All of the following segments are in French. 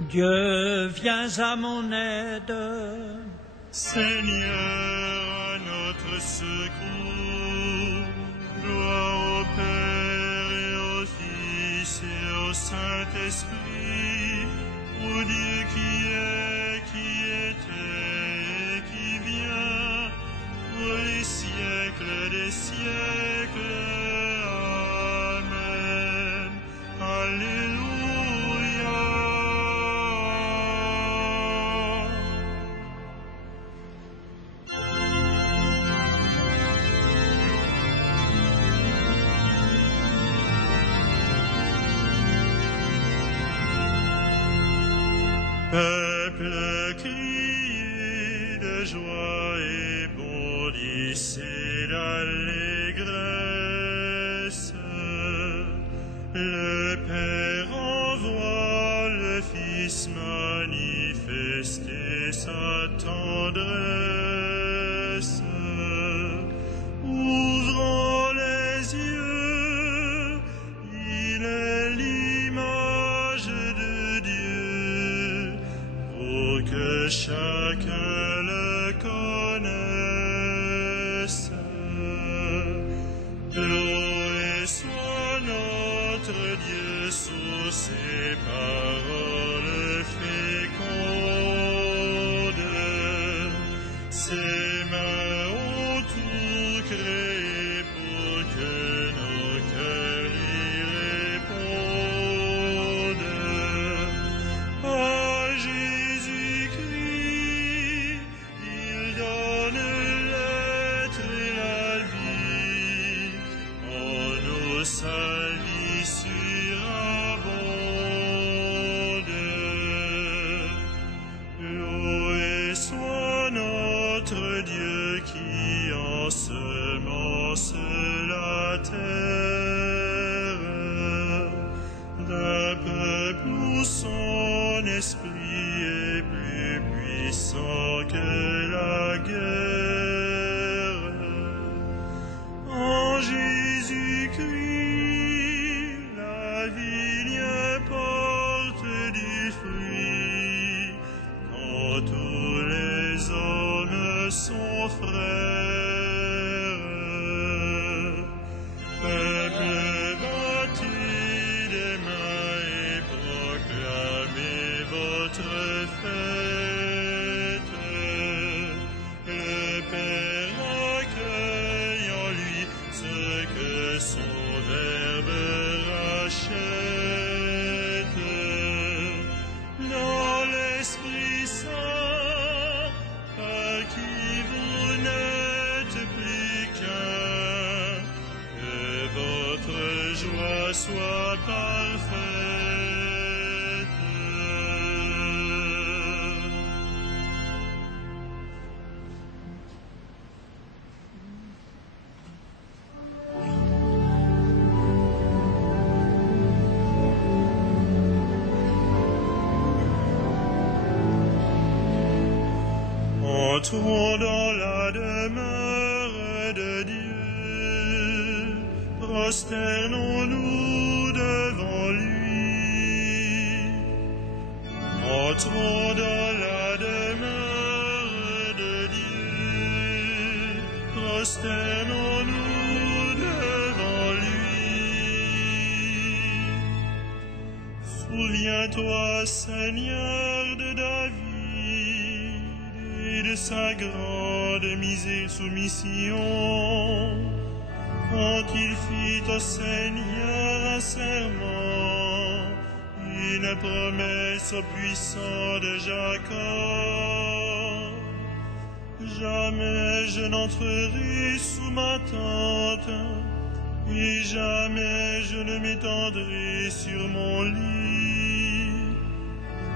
Dieu, viens à mon aide. Seigneur, à notre secours, gloire au Père et au Fils et au Saint-Esprit, au Dieu qui est, qui était et qui vient, pour les siècles des siècles. Amen. Alléluia. Peuple, criez de joie et bondissez d'allégresse. Le Père envoie le Fils manifester sa tendresse. Ouvrons les yeux, il est l'image de Dieu, pour que chacun le connaisse. Loué soit notre Dieu sous ses paroles fécondes. Ses mains ont tout créé pour que nos cœurs lui répondent. À Jésus-Christ, il donne l'être et la vie. En nous sa vie surabonde. Loué soit notre Dieu qui ensemence la terre d'un peuple où son esprit est plus puissant que la guerre. En Jésus-Christ, la vigne porte du fruit, quand tous les hommes sont frères. Peuple, battez des mains et proclamez votre fête. Le Père accueille en lui ce que son Verbe rachète. Dans l'Esprit Saint, par qui vous n'êtes plus qu'un, que votre joie soit parfaite. Entrons dans la demeure de Dieu, prosternons-nous devant lui. Entrons dans la demeure de Dieu, prosternons-nous devant lui. Souviens-toi, Seigneur, de David et de sa grande soumission, quand il fit au Seigneur un serment, une promesse au puissant de Jacob. Jamais je n'entrerai sous ma tente, et jamais je ne m'étendrai sur mon lit.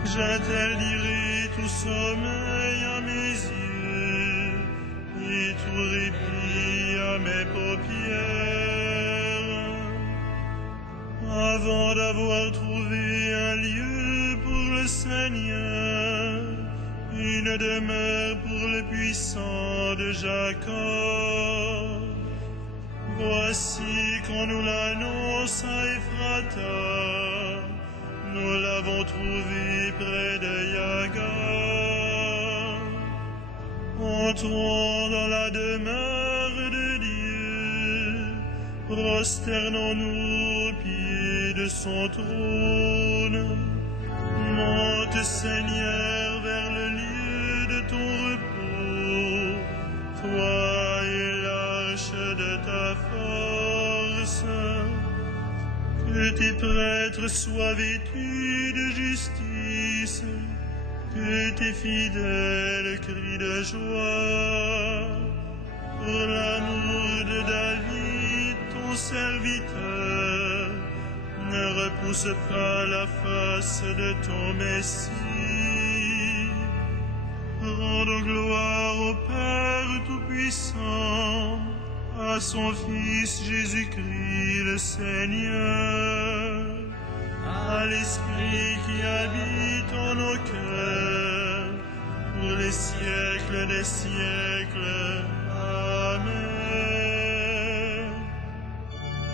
J'interdirai tout sommeil à mes yeux, et tout répit à mes paupières, avant d'avoir trouvé un lieu pour le Seigneur, une demeure pour le puissant de Jacob. Voici qu'on nous l'annonce à Ephrata, nous l'avons trouvé près Entrons dans la demeure de Dieu, prosternons-nous au pied de son trône. Monte, Seigneur, vers le lieu de ton repos, toi et l'arche de ta force. Que tes prêtres soient vêtus de justice, que tes fidèles crient de joie. Pour l'amour de David, ton serviteur, ne repousse pas la face de ton Messie. Rendons gloire au Père Tout-Puissant, à son Fils Jésus-Christ le Seigneur, à l'Esprit qui habite en nos cœurs, pour les siècles des siècles. Amen.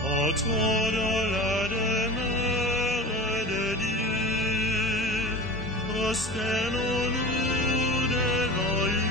Entrons dans la demeure de Dieu, prosternons-nous devant lui.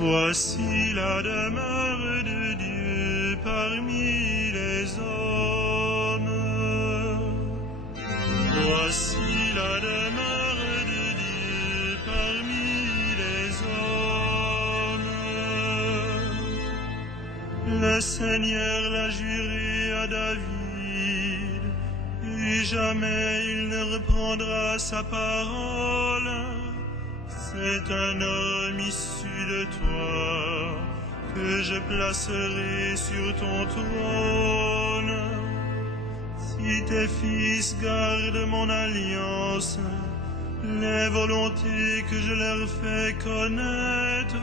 Voici la demeure de Dieu parmi les hommes. Voici la demeure de Dieu parmi les hommes. Le Seigneur l'a juré à David, et jamais il ne reprendra sa parole. C'est un homme issu de toi que je placerai sur ton trône. Si tes fils gardent mon alliance, les volontés que je leur fais connaître,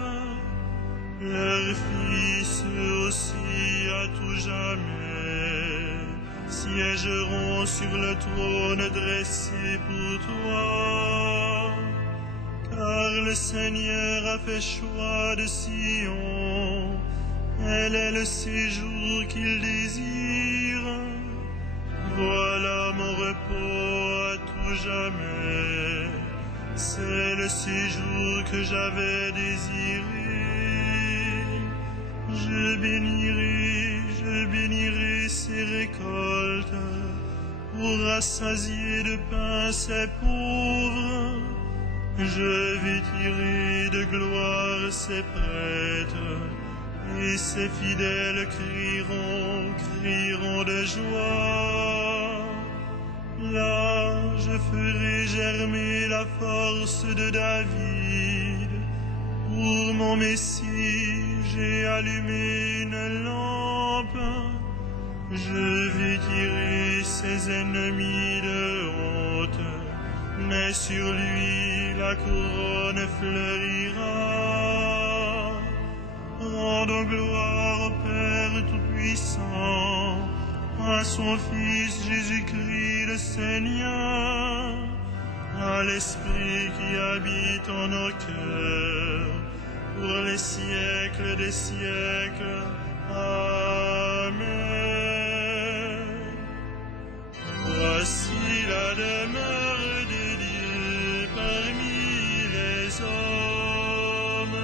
leurs fils aussi à tout jamais siégeront sur le trône dressé pour toi. Car le Seigneur a fait choix de Sion, elle est le séjour qu'il désire. Voilà mon repos à tout jamais, c'est le séjour que j'avais désiré. Je bénirai ses récoltes, pour rassasier de pain ses pauvres. Je vêtirai de gloire ses prêtres, et ses fidèles crieront de joie. Là, je ferai germer la force de David. Pour mon Messie, j'ai allumé une lampe. Je vêtirai ses ennemis de honte, mais sur lui la couronne fleurira. Rendons gloire au Père Tout-Puissant, à son Fils Jésus-Christ le Seigneur, à l'Esprit qui habite en nos cœurs, pour les siècles des siècles. Amen. Voici la demeure de Dieu parmi les hommes.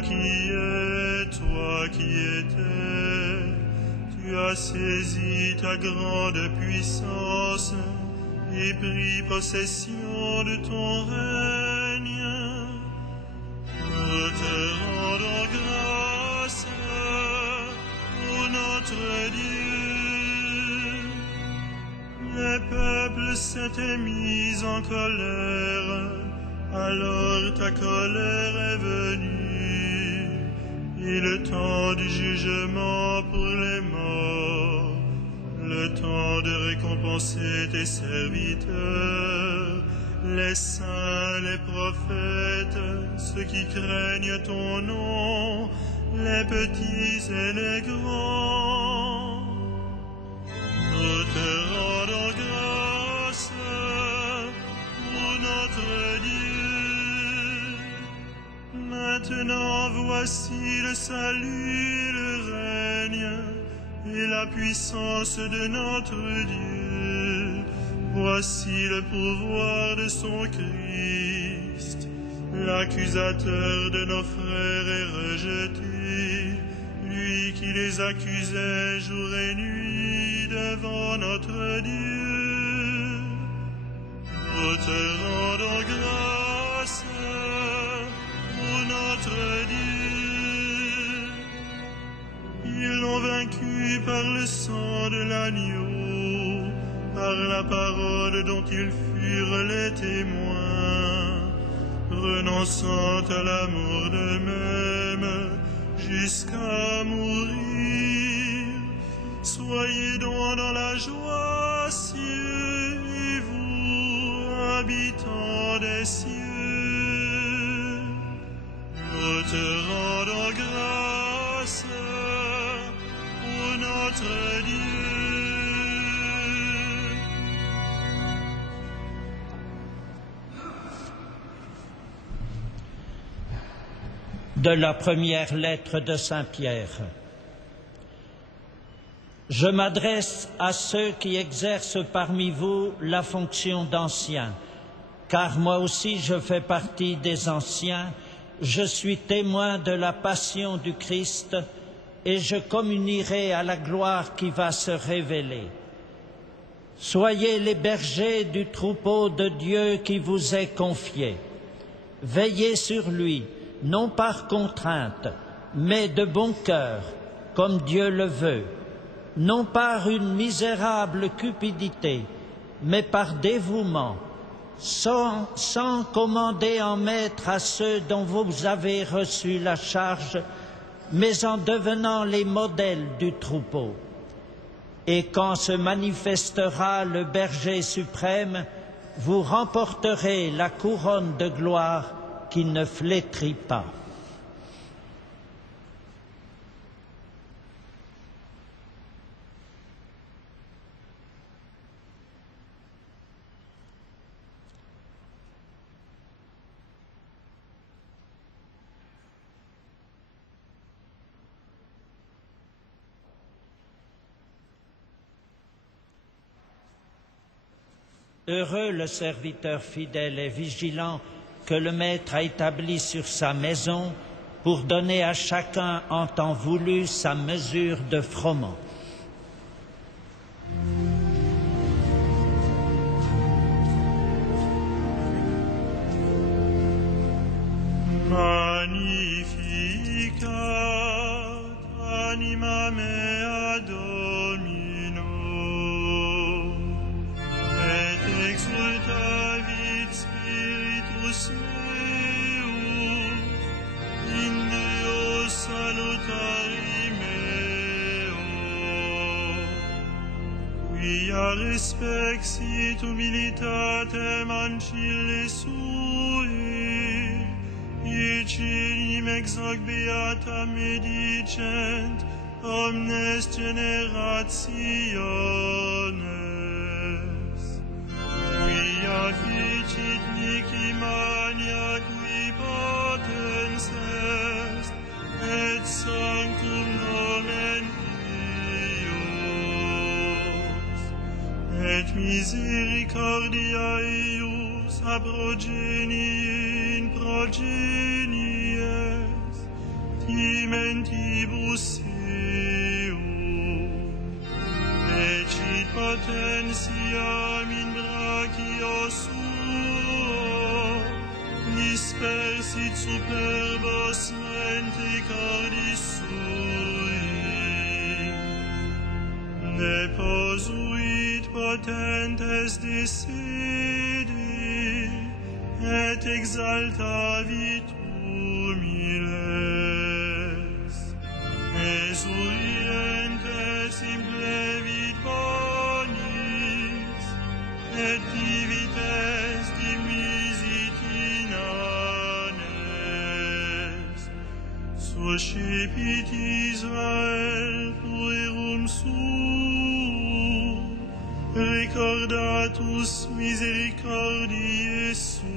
Toi qui es, toi qui étais, tu as saisi ta grande puissance et pris possession de ton règne. Nous te rendons grâce, ô notre Dieu. Les peuples s'étaient mis en colère, alors ta colère est venue, et le temps du jugement pour les morts, le temps de récompenser tes serviteurs, les saints, les prophètes, ceux qui craignent ton nom, les petits et les grands. Nous te rendons grâce, ô notre Dieu. Maintenant voici le salut et le règne et la puissance de notre Dieu. Voici le pouvoir de son Christ. L'accusateur de nos frères est rejeté, lui qui les accusait jour et nuit devant notre Dieu. Nous te rendons grâce, ô notre Dieu. Ils l'ont vaincu par le sang de l'agneau, par la parole dont ils furent les témoins, renonçant à l'amour d'eux-mêmes jusqu'à mourir. Soyez donc dans la joie, cieux, et vous, habitants des cieux. Nous te rendons grâce, ô notre Dieu. De la première lettre de Saint Pierre. Je m'adresse à ceux qui exercent parmi vous la fonction d'anciens, car moi aussi je fais partie des anciens, je suis témoin de la passion du Christ et je communierai à la gloire qui va se révéler. Soyez les bergers du troupeau de Dieu qui vous est confié. Veillez sur lui, non par contrainte, mais de bon cœur, comme Dieu le veut, non par une misérable cupidité, mais par dévouement, sans commander en maître à ceux dont vous avez reçu la charge, mais en devenant les modèles du troupeau. Et quand se manifestera le berger suprême, vous remporterez la couronne de gloire qui ne flétrit pas. Heureux le serviteur fidèle et vigilant que le Maître a établi sur sa maison pour donner à chacun en temps voulu sa mesure de froment. Magnificat anima mea Domino, et exultavit spiritus meus, in Deo salutari meo, quia respexit humilitatem ancille sui, Icinim ex hoc beata medicent omnes generationes. Quia ficit nici mania qui potens est, et sanctum nomen Deus, et misericordia eius ab progenie in progenies, mentibus eo, ecit potentiam in brachio suo, dispersit superbos mente cordis sui, deposuit potentes de sede, et exaltavit humiles, esurientes implevit bonis, et divites dimisit inanes, suscipit Israel puerum suum, recordatus misericordiae suae,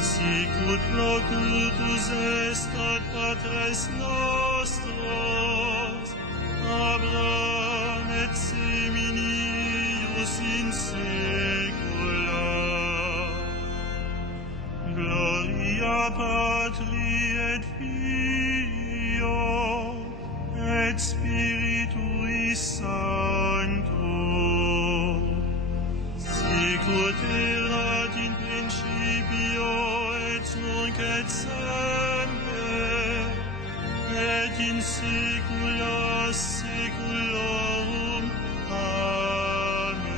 sicut locutus est ad patres nostros, Abraham et seminius in saecula. Gloria Patri et Filio et Spiritui Sancto, sicut erat in principio et nunc et semper, et in saecula saeculorum. Amen.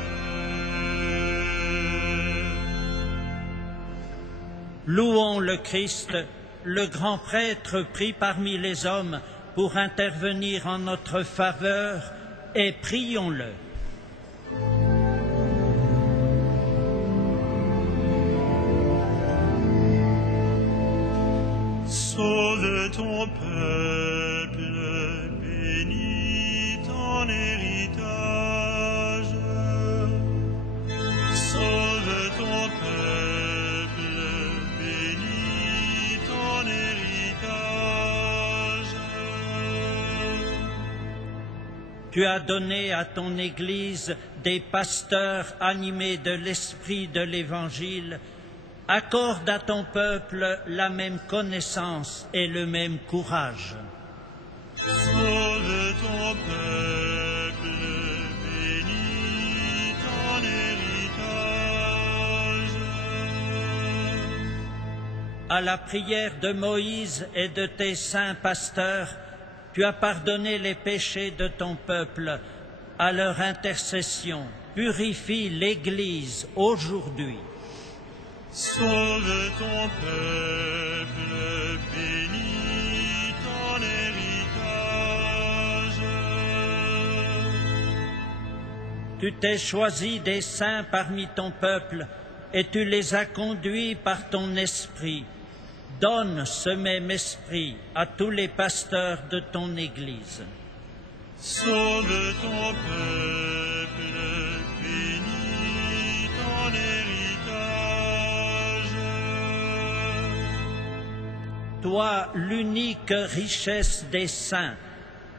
Louons le Christ, le grand prêtre pris parmi les hommes pour intervenir en notre faveur, et prions-le. Sauve ton peuple, bénis ton héritage. Sauve ton peuple, bénis ton héritage. Tu as donné à ton Église des pasteurs animés de l'esprit de l'Évangile. Accorde à ton peuple la même connaissance et le même courage. Sauve ton peuple, bénis ton héritage. À la prière de Moïse et de tes saints pasteurs, tu as pardonné les péchés de ton peuple. À leur intercession, purifie l'Église aujourd'hui. Sauve ton peuple, bénis ton héritage. Tu t'es choisi des saints parmi ton peuple et tu les as conduits par ton esprit. Donne ce même esprit à tous les pasteurs de ton Église. Sauve ton peuple, bénis ton héritage. Toi, l'unique richesse des saints,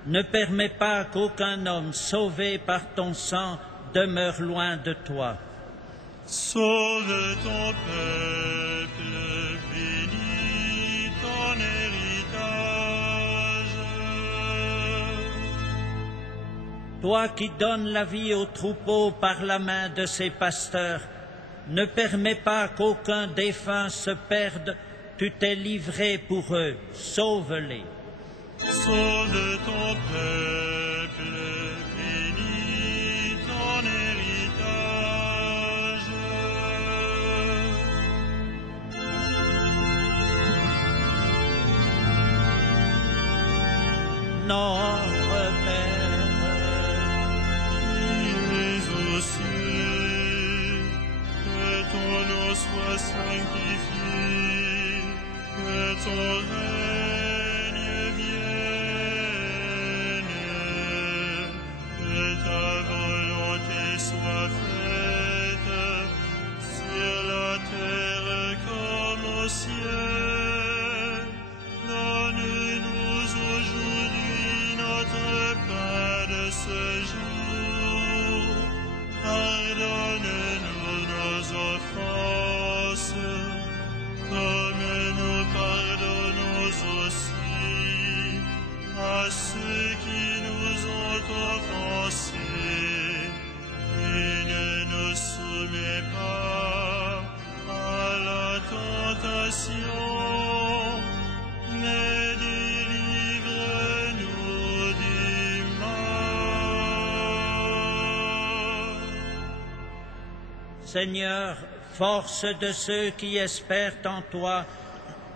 ne permets pas qu'aucun homme sauvé par ton sang demeure loin de toi. Sauve ton peuple, bénis ton héritage. Toi qui donnes la vie aux troupeaux par la main de ses pasteurs, ne permets pas qu'aucun défunt se perde. Tu t'es livré pour eux, sauve-les. Sauve ton peuple, bénis ton héritage. Notre Père, qui es aux cieux, que ton nom soit sanctifié, que ton règne vienne, que ta volonté soit faite sur la terre comme au ciel. Donne-nous aujourd'hui notre pain de ce jour. Pardonne-nous nos offenses, comme nous pardonnons Seigneur, force de ceux qui espèrent en toi,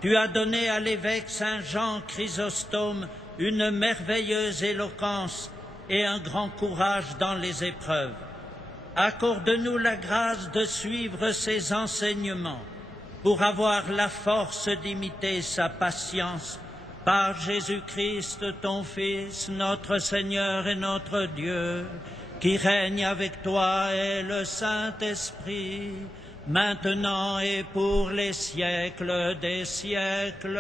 tu as donné à l'évêque Saint Jean Chrysostome une merveilleuse éloquence et un grand courage dans les épreuves. Accorde-nous la grâce de suivre ses enseignements pour avoir la force d'imiter sa patience. Par Jésus-Christ, ton Fils, notre Seigneur et notre Dieu, qui règne avec toi et le Saint-Esprit, maintenant et pour les siècles des siècles.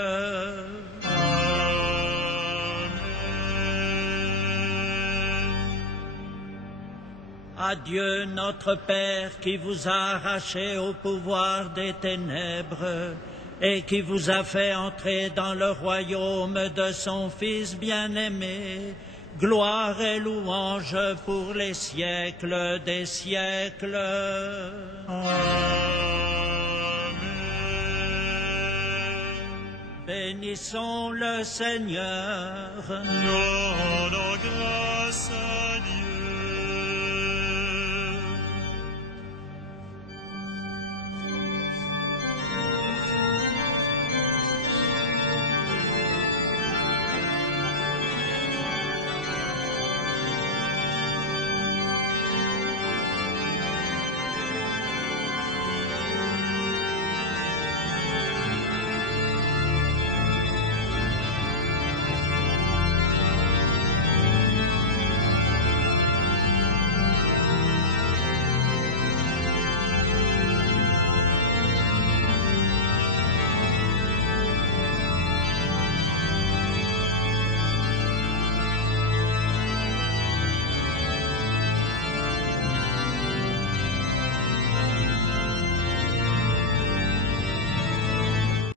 Adieu notre Père qui vous a arraché au pouvoir des ténèbres et qui vous a fait entrer dans le royaume de son Fils bien-aimé. Gloire et louange pour les siècles des siècles. Amen. Bénissons le Seigneur. Rendons grâce à Dieu.